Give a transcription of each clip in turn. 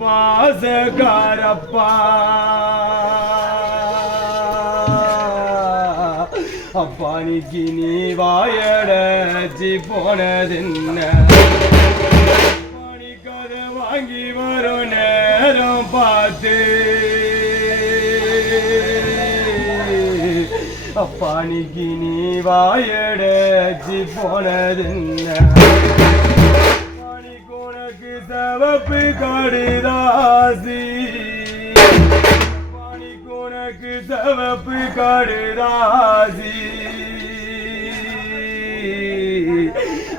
பாசகாரப்பா அப்பானிக்கு நீ வாயடச்சி போனதென்ன பானிக்காத வாங்கி வரும் நேரம் பார்த்து அப்பானிக்கு நீ வாயடச்சி போனதென்ன பானிக்கு உனக்கு தவப்பு கடுதாசி பானிக்கு உனக்கு தவப்பு கடுதாசி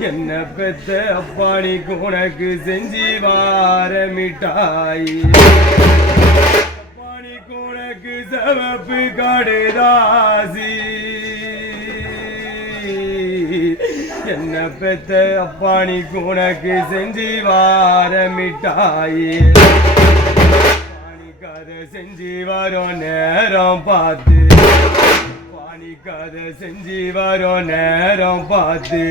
என்ன பெத்த அப்பானிக்கு உனக்கு செஞ்சி வார மிட்டாய் அப்பானிக்கு உனக்கு தவப்பு கடுதாசி என்ன பெத்த அப்பானிக்கு உனக்கு செஞ்சி வார மிட்டாய் பானிக்காத செஞ்சி வரும் நேரம் பார்த்து பானிக்காத செஞ்சி வரும் நேரம் பார்த்து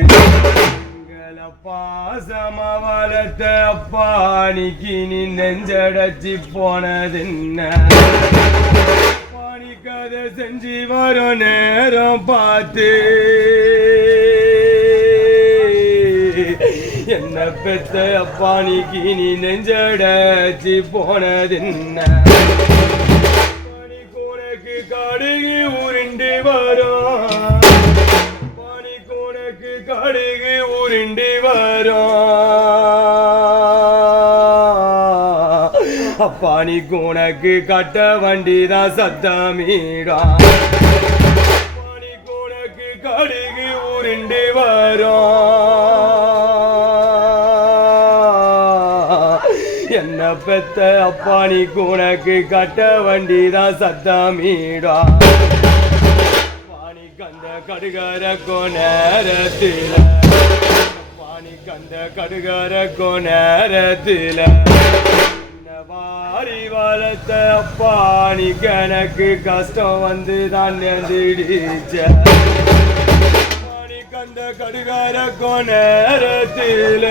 பாசமா வளர்த்த அப்பானிக்கு நீ நெஞ்சடச்சி போனதென்ன பானிக்காத செஞ்சி வரும் நேரம் பார்த்து என்ன பெத்த அப்பானிக்கு நீ நெஞ்சடச்சி போனதென்ன பானிக்கு உனக்கு கடுகு உருண்டு வரும் பானிக்கு உனக்கு கடுகு உருண்டு வரும் அப்பானிக்கு உனக்கு கட்ட வண்டிதான் சத்தமீடா பானிக்கு உனக்கு கடுகு உருண்டு வரும் என்ன பெத்த அப்பானிக்கு உனக்கு கட்ட வண்டிதான் சத்தமீடா பானிக்கு அந்த கடுகரக்கோ நேரத்தில பானிக்கு அந்த கடுகரக்கோ நேரத்தில வாரி வளர்த்த அப்பானிக்கு எனக்கு கஷ்டம் வந்து தான் நேர்ந்திடுச்ச பானிக்கு அந்த கடுகரக்கோ நேரத்தில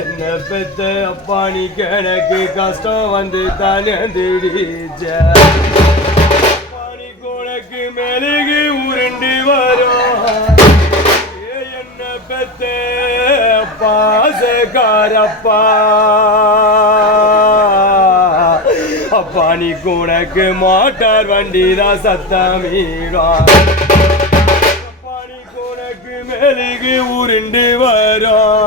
என்ன பெத்த அப்பானிக்கு எனக்கு கஷ்டம் வந்து தானே திடிச்ச பானிக்கு உனக்கு மெழுகு உருண்டு வரும் என்ன பெத்த பாசகாரப்பா அப்பானிக்கு உனக்கு மோட்டார் வண்டிதான் சத்தமீடா அப்பானிக்கு உனக்கு மெழுகு உருண்டு வரும்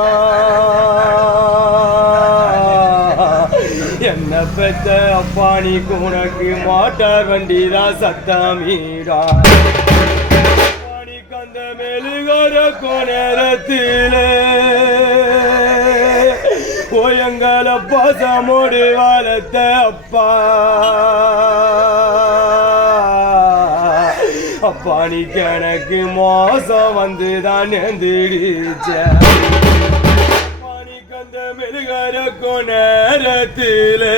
என்ன பெத்த அப்பானிக்கு உனக்கு மோட்டார் வண்டிதான் சத்தமீடா பானிக்கு அந்த மெழுகரக்கோ நேரத்திலே கோயங்கால பாசமோடு வளர்த்த அப்பா அப்பானிக்கு எனக்கு மோசம் வந்துதான் நேர்ந்திடுச்ச பானிக்கு அந்த மெழுகரக்கோ நேரத்திலே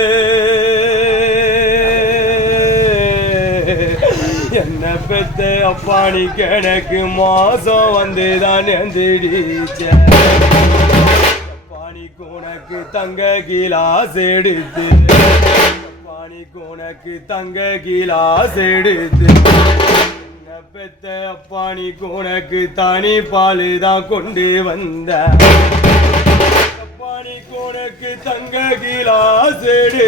என்ன பெத்த அப்பானிக்கு எனக்கு மோசம் வந்துதான் நேர்ந்திடுச்ச பானிக்கு உனக்கு தங்க கிலாஸ் எடுத்து பானிக்கு உனக்கு தங்க கிலாஸ் எடுத்து பெத்த அப்பானிக்கு உனக்கு தனி பாலு தான் கொண்டு வந்த அப்பானிக்கு உனக்கு தங்க கிலாஸ் எடு